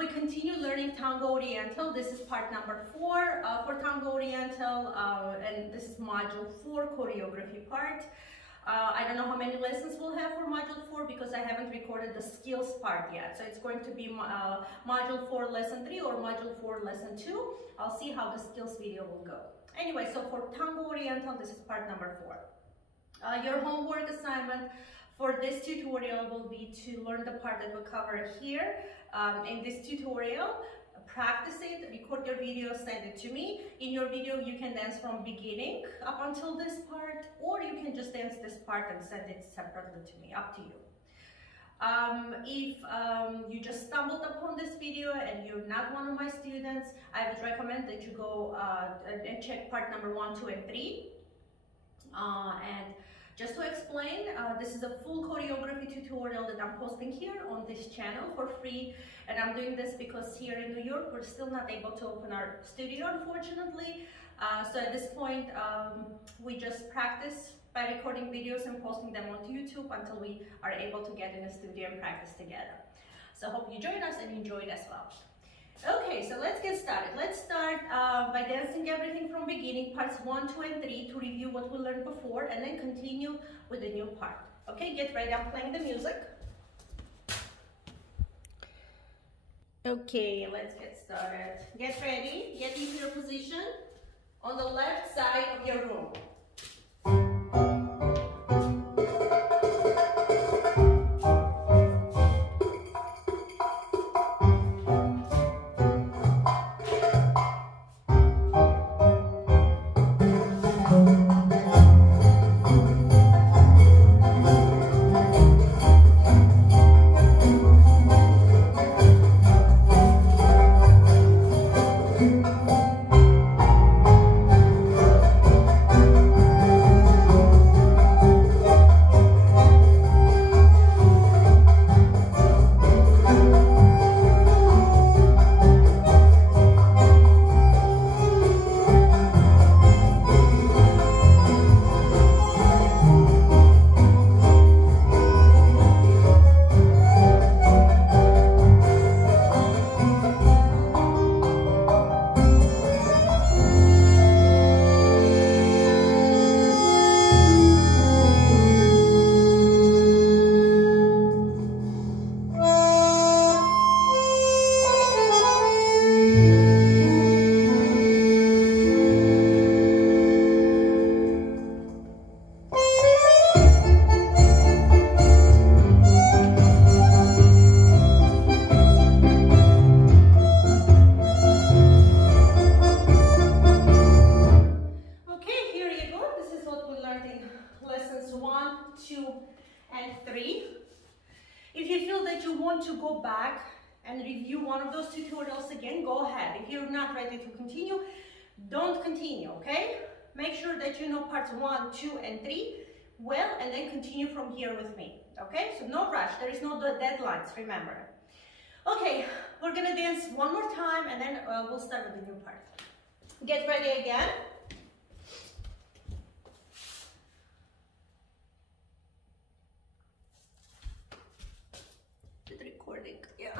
We continue learning Tango Oriental. This is part number 4 for Tango Oriental, and this is module 4 choreography part. I don't know how many lessons we'll have for module 4 because I haven't recorded the skills part yet. So it's going to be module 4 lesson 3 or module 4 lesson 2. I'll see how the skills video will go. Anyway, so for Tango Oriental, this is part number 4. Your homework assignment for this tutorial will be to learn the part that we cover here in this tutorial. Practice it, record your video, send it to me. In your video, you can dance from beginning up until this part, or you can just dance this part and send it separately to me, up to you. If you just stumbled upon this video and you're not one of my students, I would recommend that you go and check part number 1, 2, and 3. And just to explain, this is a full choreography tutorial that I'm posting here on this channel for free, and I'm doing this because here in New York we're still not able to open our studio, unfortunately. So at this point we just practice by recording videos and posting them onto YouTube until we are able to get in a studio and practice together. So I hope you join us and enjoy it as well. Okay, so let's get started. Let's start by dancing everything from beginning, parts 1, 2, and 3 to review what we learned before, and then continue with the new part. Okay, get ready. I'm playing the music. Okay, let's get started. Get ready. Get into your position on the left side of your room. And review one of those tutorials again, go ahead. If you're not ready to continue, don't continue, okay? Make sure that you know parts 1, 2, and 3 well, and then continue from here with me, okay? So no rush, there is no deadlines, remember. Okay, we're gonna dance one more time, and then we'll start with the new part. Get ready again. The recording, yeah.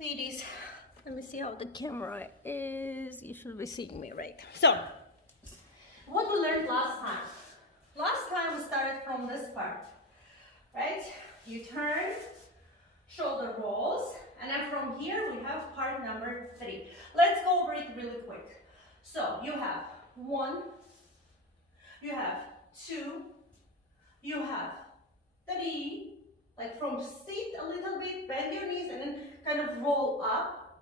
Ladies, let me see how the camera is. You should be seeing me, right? So, what we learned last time. Last time we started from this part, right? You turn, shoulder rolls, and then from here we have part number 3. Let's go over it really quick. So, you have 1, you have 2, you have 3, like from sit a little bit, bend your knees, and then kind of roll up.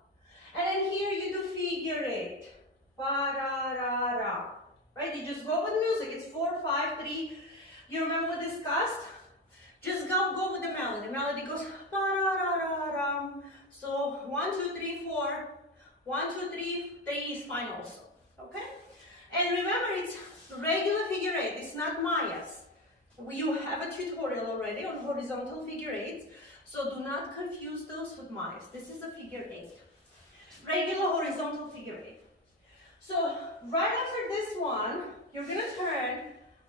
And then here you do figure 8. Ba-ra-ra-ra. Right? You just go with music. It's 4, 5, 3. You remember we discussed? Just go with the melody. The melody goes ba-ra-ra-ra-ra. So 1, 2, 3, 4. 1, 2, 3. 3 is fine also. Okay? And remember, it's regular figure 8. It's not Maya's. You have a tutorial already on horizontal figure 8s. So do not confuse those with Maya's. This is a figure 8. Regular horizontal figure 8. So right after this one, you're going to turn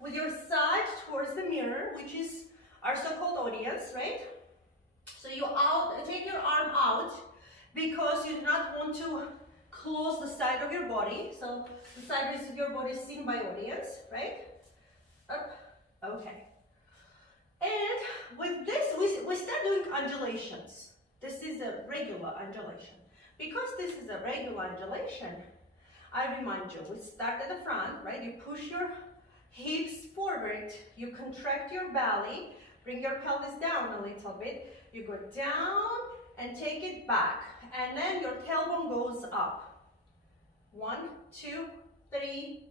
with your side towards the mirror, which is our so-called audience, right? So you take your arm out because you do not want to close the side of your body. So the side of your body is seen by audience, right? Up. Okay. And with this, we start doing undulations. This is a regular undulation. Because this is a regular undulation, I remind you, we start at the front, right? You push your hips forward, you contract your belly, bring your pelvis down a little bit, you go down and take it back, and then your tailbone goes up. 1, 2, 3,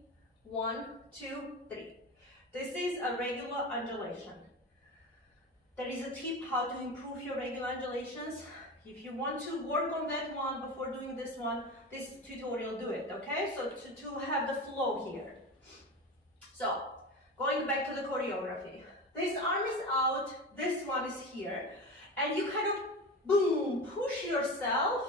1, 2, 3. This is a regular undulation. There is a tip how to improve your regular undulations. If you want to work on that one before doing this one, this tutorial, do it, okay? So to have the flow here. So, going back to the choreography. This arm is out, this one is here, and you kind of, boom, push yourself,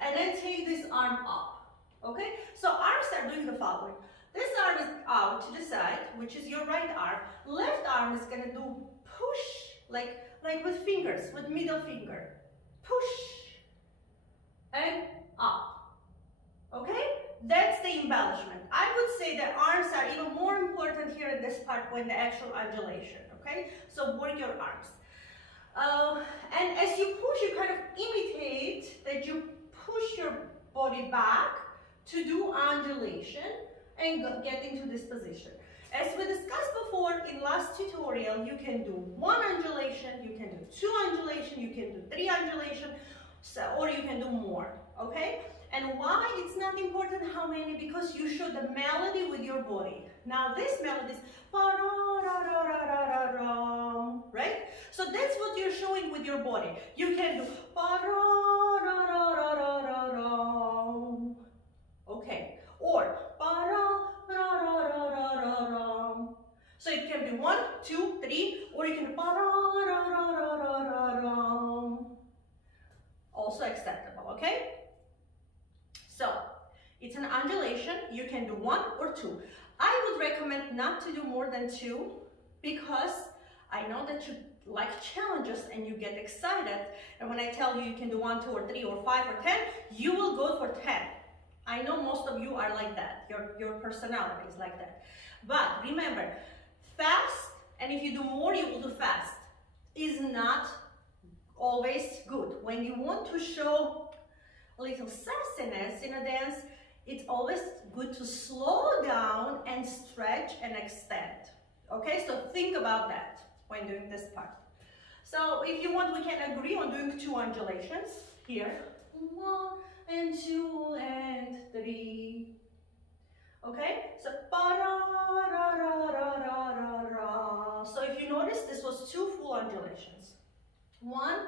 and then take this arm up, okay? So arms are doing the following. This arm is out to the side, which is your right arm. Left arm is gonna do push, like with fingers, with middle finger. Push and up. Okay? That's the embellishment. I would say that arms are even more important here in this part when the actual undulation. Okay? So work your arms. And as you push, you kind of imitate that you push your body back to do undulation and get into this position. As we discussed before in last tutorial, you can do 1 undulation, you can do 2 undulation, you can do 3 undulation, or you can do more, okay? And why it's not important how many? Because you show the melody with your body. Now this melody is right? So that's what you're showing with your body. You can do okay, or so it can be 1, 2, 3, or you can also acceptable, okay? So it's an undulation. You can do 1 or 2. I would recommend not to do more than 2 because I know that you like challenges and you get excited. And when I tell you you can do 1, 2, or 3, or 5, or 10, you will go for 10. I know most of you are like that. Your personality is like that. But remember, fast, and if you do more, you will do fast, is not always good. When you want to show a little sassiness in a dance, it's always good to slow down and stretch and extend. Okay, so think about that when doing this part. So if you want, we can agree on doing 2 undulations here. 1 and 2 and 3. Okay, so so if you notice, this was 2 full undulations. 1,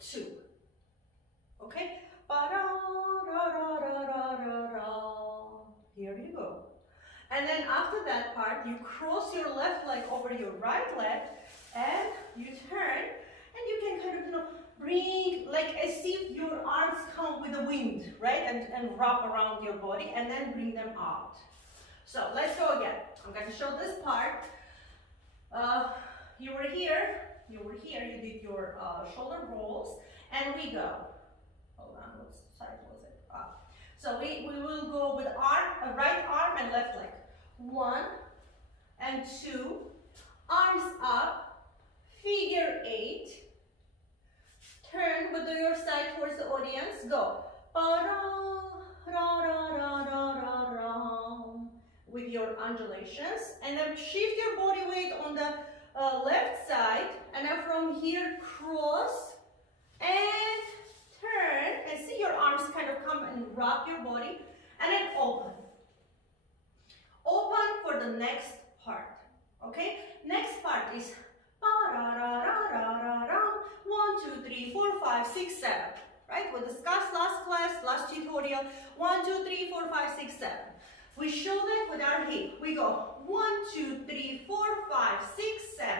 2. Okay, here you go. And then after that part, you cross your left leg over your right leg, and you turn, and you can kind of, bring, like as if your arms come with the wind, right? And wrap around your body, and then bring them out. So let's go again. I'm going to show this part. You were here, you did your shoulder rolls, and we go So we will go with right arm and left leg. 1 and 2, arms up, figure 8. Turn with your side towards the audience. Go. With your undulations, and then shift your body weight on the left side, and then from here cross and turn, and see your arms kind of come and wrap your body, and then open. Open for the next part. Okay, next part is 1, 2, 3, 4, 5, 6, 7. Right? We discussed last class, last tutorial. 1, 2, 3, 4, 5, 6, 7. We show that with our hip. We go 1, 2, 3, 4, 5, 6, 7.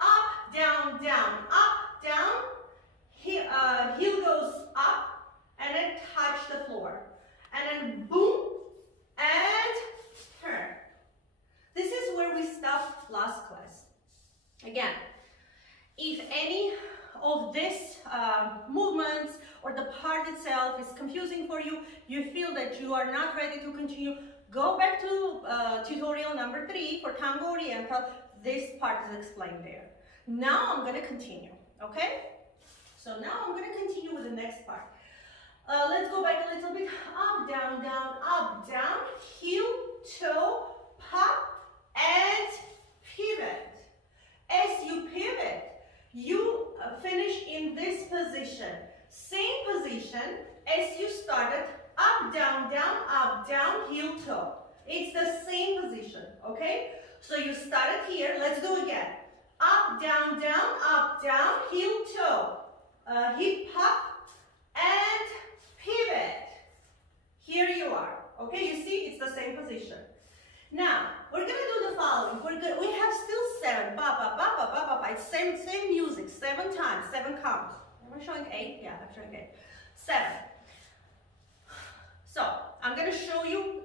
Up, down, down, up, down. Heel goes up and then touch the floor. And then boom and turn. This is where we stopped last class. Again, if any of this movements or the part itself is confusing for you, you feel that you are not ready to continue, go back to tutorial number 3 for Tango Oriental. This part is explained there. Now I'm going to continue, okay? So now I'm going to continue with the next part. Let's go back a little bit. Up, down, heel, toe, pop, and pivot. As you pivot, you finish in this position. Same position as you started, up, down, heel, toe. It's the same position, okay? So you started here, let's do again. Up, down, heel, toe. Hip, pop, and pivot. Here you are, okay? You see, it's the same position. Now, we're gonna do the following. We have still 7, It's same music, 7 times, 7 counts. Am I showing 8? Yeah, I'm showing 8. 7. So, I'm gonna show you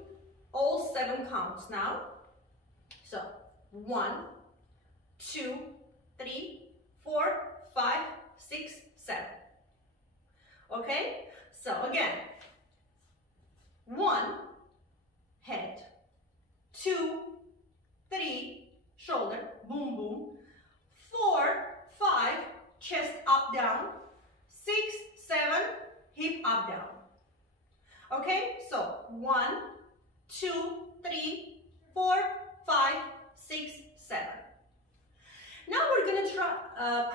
all 7 counts now. So, 1, 2, 3, 4, 5, 6, 7. Okay? So, again, 1, head. 2, 3, shoulder, boom, boom. 4, 5, chest up, down. 6, 7, hip up, down. Okay, so 1, 2, 3, 4, 5, 6, 7. Now we're going to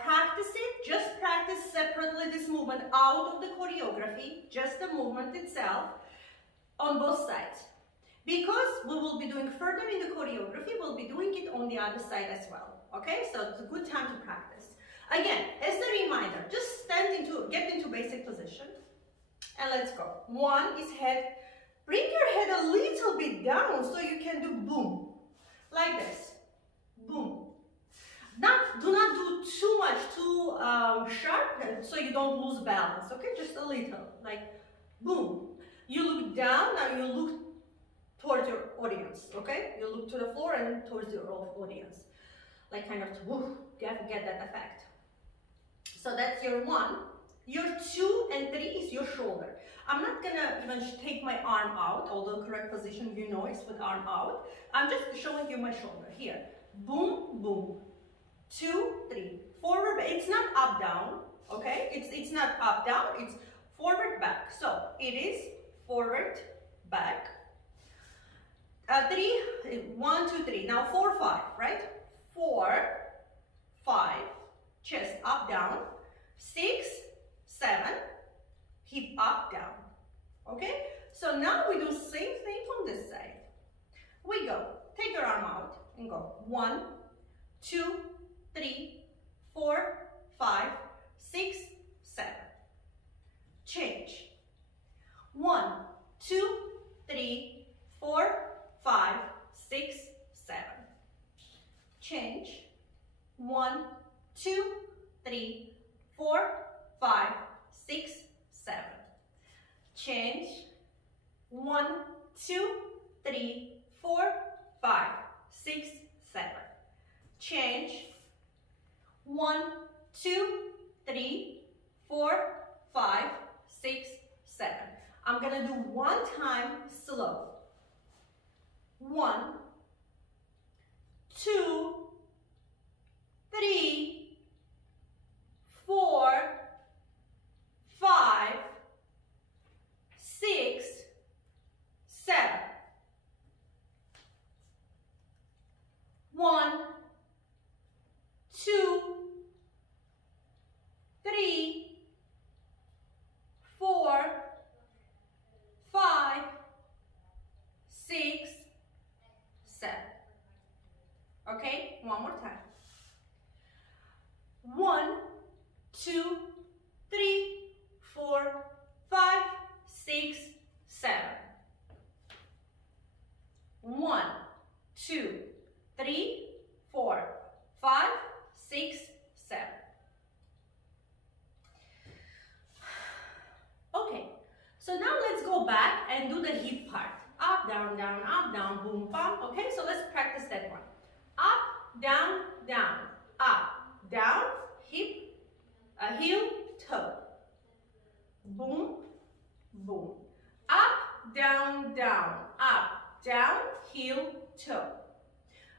practice it, just practice separately this movement out of the choreography, just the movement itself on both sides. Because we will be doing further in the choreography, we'll be doing it on the other side as well. Okay, so it's a good time to practice. Again, as a reminder, just get into basic position. And let's go. 1 is head. Bring your head a little bit down so you can do boom. Like this. Boom. Do not do too much, too sharp, so you don't lose balance. Okay, just a little. Like boom. You look down, now you look towards your audience, okay? You look to the floor and towards your audience. Like kind of to get that effect. So that's your 1. Your 2 and 3 is your shoulder. I'm not gonna even take my arm out, although correct position you know is with arm out. I'm just showing you my shoulder. Here. Boom, boom. 2, 3. Forward, it's not up, down, okay? It's not up, down, it's forward, back. So it is forward, back. 3, 1, 2, 3. Now 4, 5, right? 4, 5, chest up, down. 6, 7, hip up, down. Okay? So now we do the same thing on this side. We go. Take your arm out and go. 1, 2, 3, 4, 5, 6, 7. Change. 1, 2, 3, 4, 5, 6, 7. Change. 1, 2, 3, 4, 5, 6, 7. Change. 1, 2, 3, 4, 5, 6, 7. Change. 1, 2, 3, 4, 5, 6, 7. I'm I'm gonna do one time slow. 1, 2, 3, 4, 5, 6, 7. 1, 2, 3, 4, 5, 6, 7. Okay, one more time. 1, 2, 3, 4, 5, 6, 7. 1, 2, 3, 4, 5, 6, 7. Okay, so now let's go back and do the hip part. Up, down, boom, bump. Okay, so let's practice that one. Up, down, up, down, hip, heel, toe. Boom, boom. Up, down, up, down, heel, toe.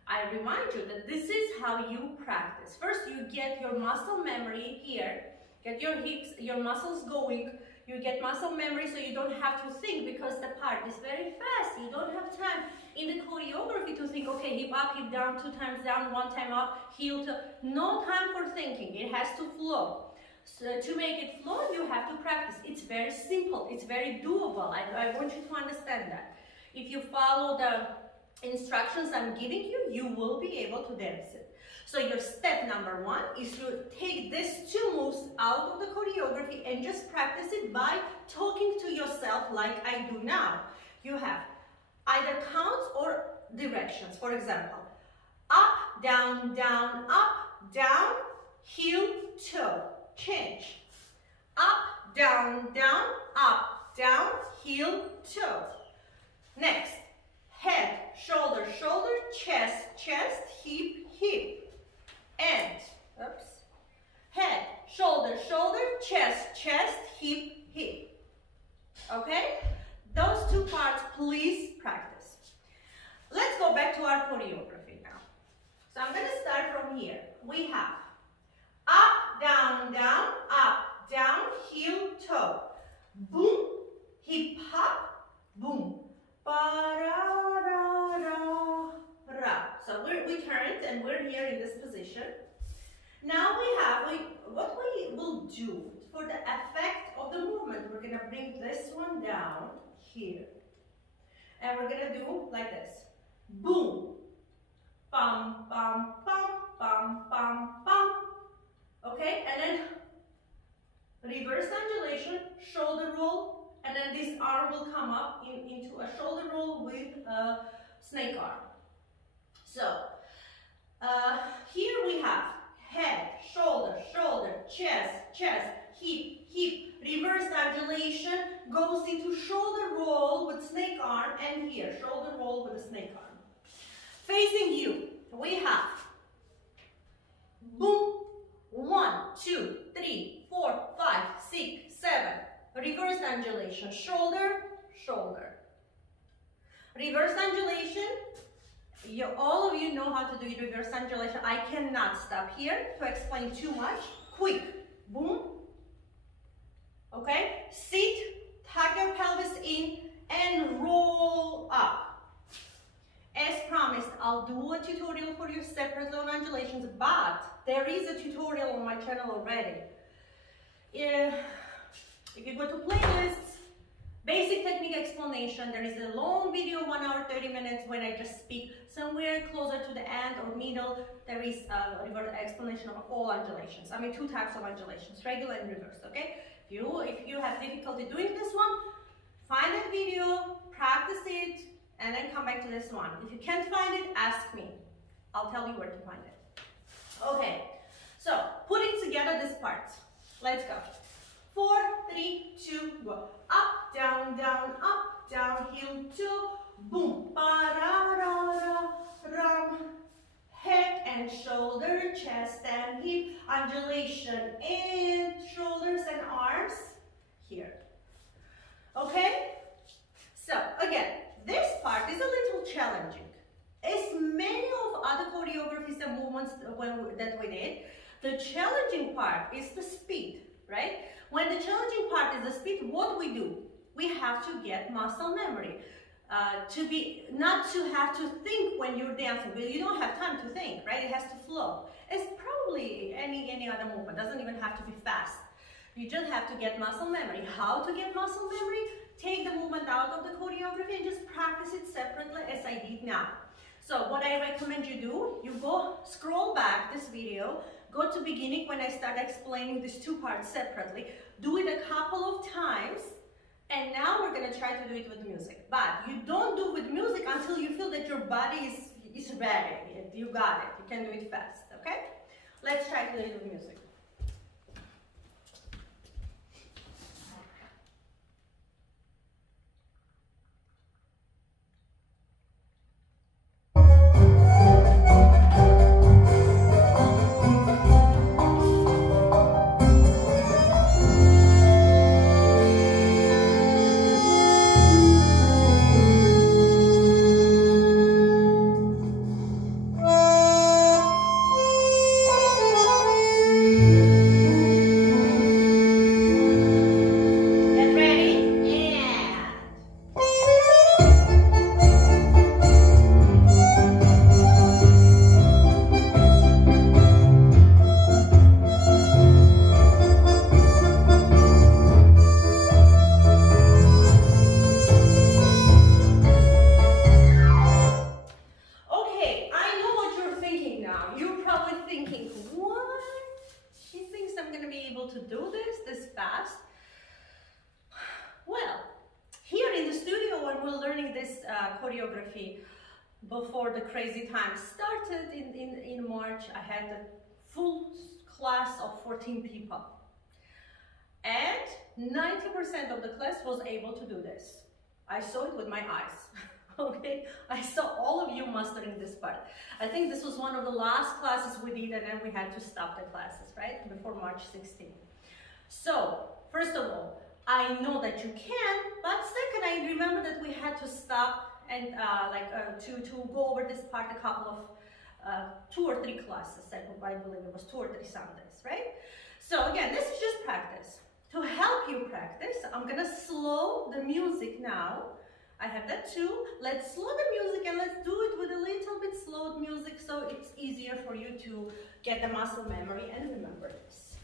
I remind you that this is how you practice. First, you get your muscle memory here, get your hips, your muscles going. You get muscle memory so you don't have to think, because the part is very fast. You don't have time in the choreography to think, okay, hip up, hip down, 2 times down, 1 time up, heel to. No time for thinking. It has to flow. So to make it flow, you have to practice. It's very simple. It's very doable. I want you to understand that. If you follow the instructions I'm giving you, you will be able to dance it. So your step number 1 is to take these 2 moves out of the choreography and just practice it by talking to yourself like I do now. You have either counts or directions. For example, up, down, up, down, heel, toe. Change. Up, down, up, down, heel, toe. Next, head, shoulder, shoulder, chest, chest, hip, hip. And, oops, head, shoulder, shoulder, chest, chest, hip, hip. Okay? Those 2 parts, please practice. Let's go back to our choreography now. So I'm going to start from here. We have up, down, up, down, heel, toe. Boom, hip, hop, boom. Ba-ra-ra-ra-ra. So we turned and we're here in this position. Now what we will do for the effect of the movement, we're going to bring this one down here. And we're going to do like this. Boom. Bum, bum, bum, bum, bum, bum. Okay, and then reverse undulation, shoulder roll, and then this arm will come up into a shoulder roll with a snake arm. So, here we have head, shoulder, shoulder, chest, chest, hip, hip, reverse undulation, goes into shoulder roll with snake arm, and here, shoulder roll with a snake arm. Facing you, we have boom, 1, 2, 3, 4, 5, 6, 7. Reverse undulation, shoulder, shoulder. Reverse undulation, all of you know how to do reverse undulation. I cannot stop here to explain too much. Quick, boom. Okay, sit, tuck your pelvis in, and roll up. As promised, I'll do a tutorial for you separately on undulations, but there is a tutorial on my channel already. If you go to playlists, basic technique explanation, there is a long video, 1 hour, 30 minutes, when I just speak. Somewhere closer to the end or middle, there is a reverse explanation of all undulations. I mean, 2 types of undulations, regular and reverse, okay? If you have difficulty doing this one, find that video, practice it, and then come back to this one. If you can't find it, ask me. I'll tell you where to find it. Okay, so putting together this part. Let's go. 4, 3, 2, go. Up, down, heel, toe, boom. Ba-ra-ra-ra-ram. Head and shoulder, chest and hip, undulation in shoulders and arms here. Okay? The challenging part is the speed, right? When the challenging part is the speed, what we do? We have to get muscle memory. Not to have to think when you're dancing. Well, you don't have time to think, right? It has to flow. It's probably any other movement. It doesn't even have to be fast. You just have to get muscle memory. How to get muscle memory? Take the movement out of the choreography and just practice it separately as I did now. So what I recommend you do, you go scroll back this video, go to beginning when I start explaining these two parts separately, do it a couple of times, and now we're gonna try to do it with music. But you don't do it with music until you feel that your body is ready. You got it, you can do it fast, okay? Let's try to do it with music. Choreography before the crazy time started in March. I had a full class of 14 people and 90% of the class was able to do this. I saw it with my eyes. Okay, I saw all of you mastering this part. I think this was one of the last classes we did, and then we had to stop the classes, right, before March 16th. So first of all, I know that you can, but second, I remember that we had to stop and to go over this part a couple of 2 or 3 classes. I believe it was 2 or 3 Sundays, right? So again, this is just practice. To help you practice, I'm gonna slow the music now. I have that too. Let's slow the music and let's do it with a little bit slowed music so it's easier for you to get the muscle memory and remember this.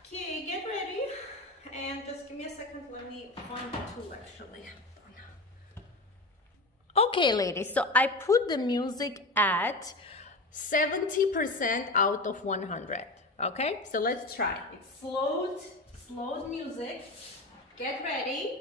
Okay, get ready. And just give me a second, let me find the tool actually. Okay, ladies, so I put the music at 70% out of 100, okay? So let's try. It's slowed music. Get ready.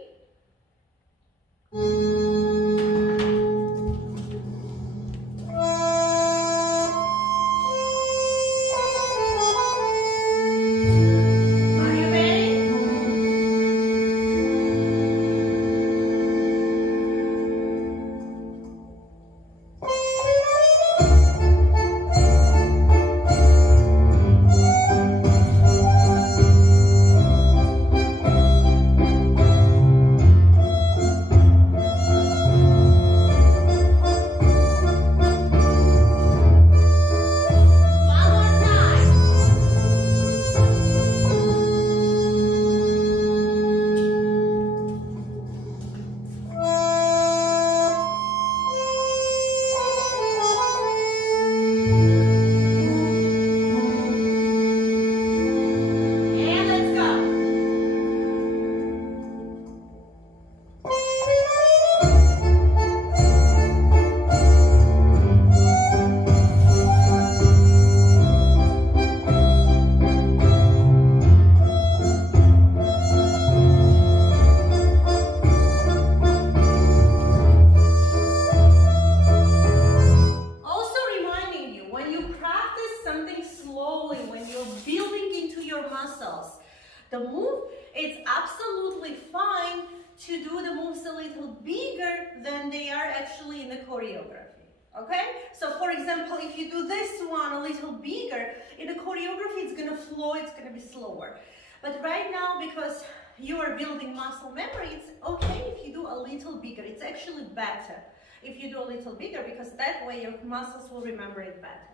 The move, it's absolutely fine to do the moves a little bigger than they are actually in the choreography, okay? So for example, if you do this one a little bigger, in the choreography it's gonna flow, it's gonna be slower. But right now, because you are building muscle memory, it's okay if you do a little bigger. It's actually better if you do a little bigger because that way your muscles will remember it better.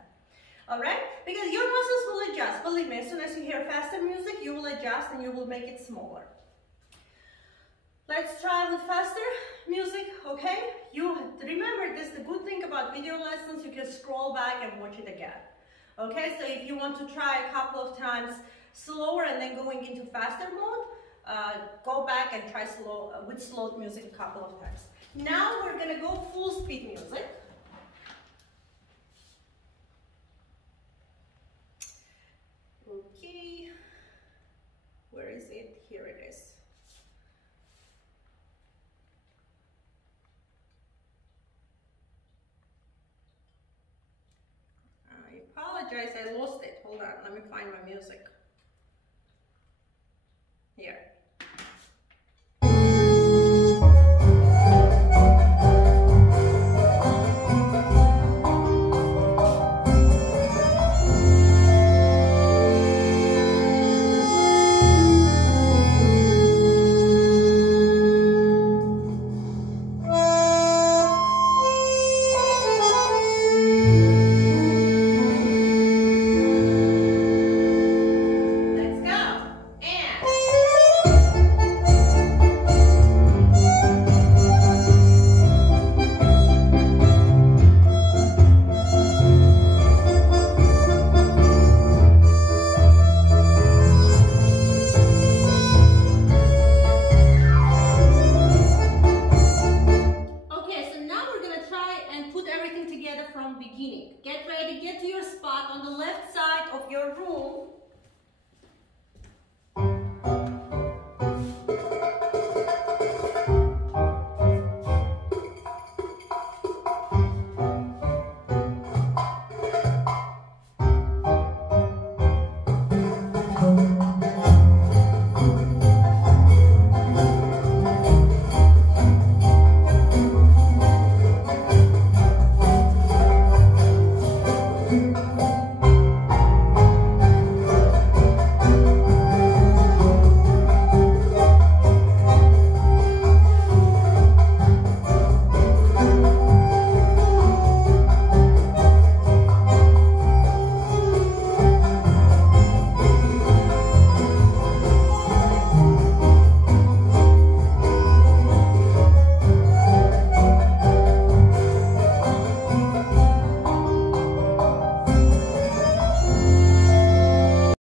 All right? Because your muscles will adjust. Believe me, as soon as you hear faster music, you will adjust and you will make it smaller. Let's try with faster music, okay? You remember this, the good thing about video lessons, you can scroll back and watch it again. Okay, so if you want to try a couple of times slower and then going into faster mode, go back and try with slowed music a couple of times. Now we're gonna go full speed music. Okay, where is it? Here it is. I apologize, I lost it. Hold on, let me find my music.